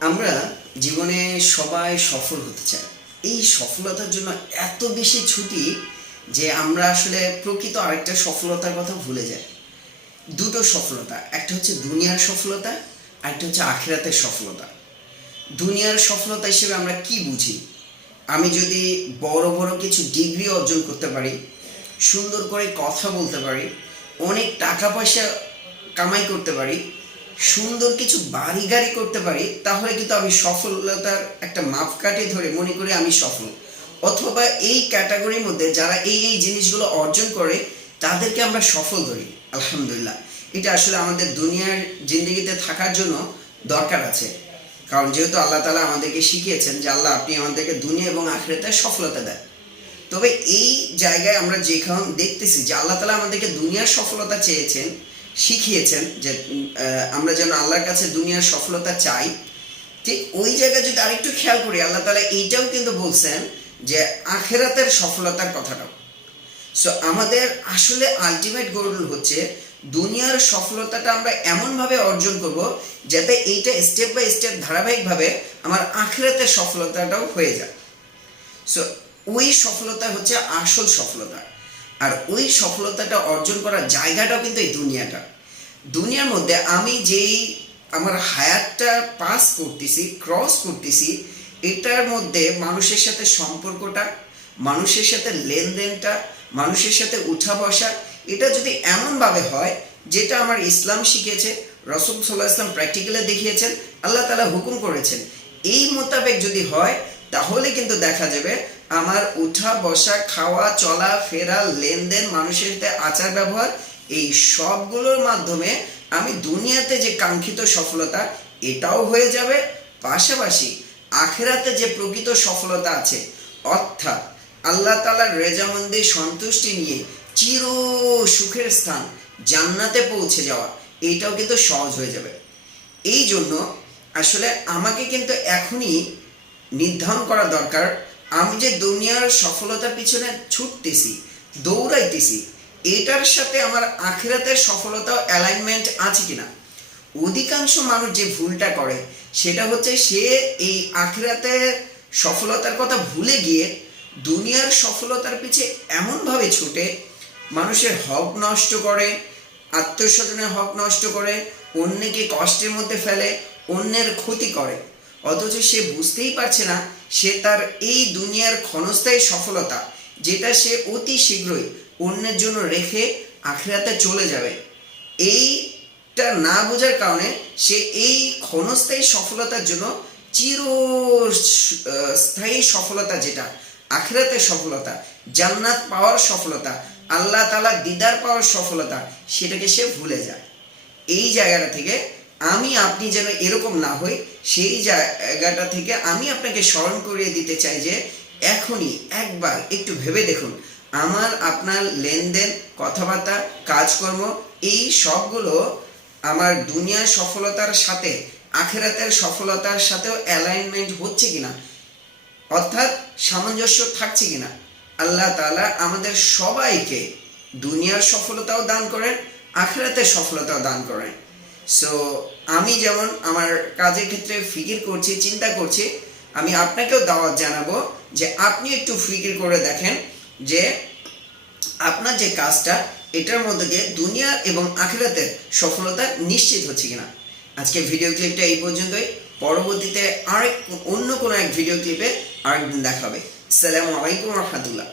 আমরা জীবনে সবাই সফল হতে চাই। এই সফলতার জন্য এত বেশি ছুটি যে আমরা আসলে প্রকৃত আরেকটা সফলতার কথা ভুলে যাই। দুটো সফলতা, একটা হচ্ছে দুনিয়ার সফলতা, আরেকটা হচ্ছে আখিরাতের সফলতা। দুনিয়ার সফলতা হিসেবে আমরা কি বুঝি? আমি যদি বড় বড় কিছু ডিগ্রি অর্জন করতে পারি, সুন্দর করে কথা বলতে পারি, অনেক টাকা পয়সা কামাই করতে পারি, সুন্দর কিছু বাড়ি গাড়ি করতে পারি, তাহলে কিন্তু আমি সফলতার একটা মাপকাঠি ধরে মনে করি আমি সফল। অথবা এই ক্যাটাগরির মধ্যে যারা এই এই জিনিসগুলো অর্জন করে তাদেরকে আমরা সফল ধরি। আলহামদুলিল্লাহ, এটা আসলে আমাদের দুনিয়ার জিন্দগিতে থাকার জন্য দরকার আছে। কারণ যেহেতু আল্লাহ তাআলা আমাদেরকে শিখিয়েছেন যে আল্লাহ আপনি আমাদেরকে দুনিয়া এবং আখিরাতে সফলতা দেন। তবে এই জায়গায় আমরা যেখানে দেখতেছি যে আল্লাহ তাআলা আমাদেরকে দুনিয়ার সফলতা চেয়েছেন, শিখিয়েছেন যে আমরা যেন আল্লাহর কাছে দুনিয়ার সফলতা চাই। ঠিক ওই জায়গায় যদি আরেকটু খেয়াল করি, আল্লাহ তাআলা এইটাও কিন্তু বলছেন যে আখিরাতের সফলতার কথাটাও। সো আমাদের আসলে আলটিমেট গোল হচ্ছে দুনিয়ার সফলতাটা আমরা এমনভাবে অর্জন করব যাতে এইটা স্টেপ বাই স্টেপ ধারাবাহিকভাবে আমার আখিরাতের সফলতাটাও হয়ে যায়। সো ওই সফলতা হচ্ছে আসল সফলতা। আর ওই সফলতাটা অর্জন করার জায়গাটাও কিন্তু এই দুনিয়াটা। দুনিয়ার মধ্যে আমি যেই আমার হায়াতটা পাস করতেছি, ক্রস করতেছি, এটার মধ্যে মানুষের সাথে সম্পর্কটা, মানুষের সাথে লেনদেনটা, মানুষের সাথে উঠা বসা, এটা যদি এমনভাবে হয় যেটা আমার ইসলাম শিখিয়েছে, রাসূল সাল্লাল্লাহু আলাইহি ওয়াসাল্লাম প্র্যাকটিক্যালি দেখিয়েছেন, আল্লাহ তাআলা হুকুম করেছেন, এই মোতাবেক যদি হয় তাহলে কিন্তু দেখা যাবে আমার উঠা বসা, খাওয়া, চলা ফেরা, লেনদেন, মানুষের সাথে আচার ব্যবহার, এই সবগুলোর মাধ্যমে আমি দুনিয়াতে যে কাঙ্ক্ষিত সফলতা এটাও হয়ে যাবে। পাশাপাশি আখিরাতে যে প্রকৃত সফলতা আছে, অর্থাৎ আল্লাহ তাআলার রেজামন্দি সন্তুষ্টি নিয়ে চির সুখের স্থান জান্নাতে পৌঁছে যাওয়া, এইটাও কিন্তু সহজ হয়ে যাবে। এই জন্য আসলে আমাকে কিন্তু এখনই নির্ধারণ করা দরকার, আমি যে দুনিয়ার সফলতার পিছনে ছুটতেছি, দৌড়াইতেছি, এটার সাথে আমার আখিরাতের সফলতাও অ্যালাইনমেন্ট আছে কিনা। অধিকাংশ মানুষ যে ভুলটা করে সেটা হচ্ছে সে এই আখিরাতের সফলতার কথা ভুলে গিয়ে দুনিয়ার সফলতার পিছে এমনভাবে ছুটে মানুষের হক নষ্ট করে, আত্মীয়স্বজনের হক নষ্ট করে, অন্যকে কষ্টের মধ্যে ফেলে, অন্যের ক্ষতি করে। অথচ সে বুঝতেই পারছে না সে তার এই দুনিয়ার ক্ষণস্থায়ী সফলতা, যেটা সে অতি শীঘ্রই অন্যের জন্য রেখে আখিরাতে চলে যাবে, এইটা না বোঝার কারণে সে এই ক্ষণস্থায়ী সফলতার জন্য চিরস্থায়ী সফলতা, যেটা আখিরাতের সফলতা, জান্নাত পাওয়ার সফলতা, আল্লাহ তাআলা দিদার পাওয়ার সফলতা, সেটাকে সে ভুলে যায়। এই জায়গাটা থেকে আমি আপনি যেন এরকম না হই, সেই জায়গাটা থেকে আমি আপনাকে স্মরণ করিয়ে দিতে চাই যে এখনই একবার একটু ভেবে দেখুন, আমার আপনার লেনদেন, কথাবার্তা, কাজকর্ম, এই সবগুলো আমার দুনিয়ার সফলতার সাথে আখিরাতের সফলতার সাথেও অ্যালাইনমেন্ট হচ্ছে কিনা, অর্থাৎ সামঞ্জস্য থাকছে কিনা। আল্লাহ তাআলা আমাদের সবাইকে দুনিয়ার সফলতাও দান করেন, আখিরাতের সফলতাও দান করেন। সো আমি যেমন আমার কাজের ক্ষেত্রে ফিকির করছি, চিন্তা করছি, আমি আপনাকেও দাওয়াত জানাবো যে আপনি একটু ফিকির করে দেখেন যে আপনার যে কাজটা, এটার মধ্যে দিয়ে দুনিয়া এবং আখিরাতের সফলতা নিশ্চিত হচ্ছে কিনা। আজকে ভিডিও ক্লিপটা এই পর্যন্তই। পরবর্তীতে অন্য কোনো এক ভিডিও ক্লিপে আরেকদিন দেখা হবে। আসসালামু আলাইকুম ওয়া রাহমাতুল্লাহ।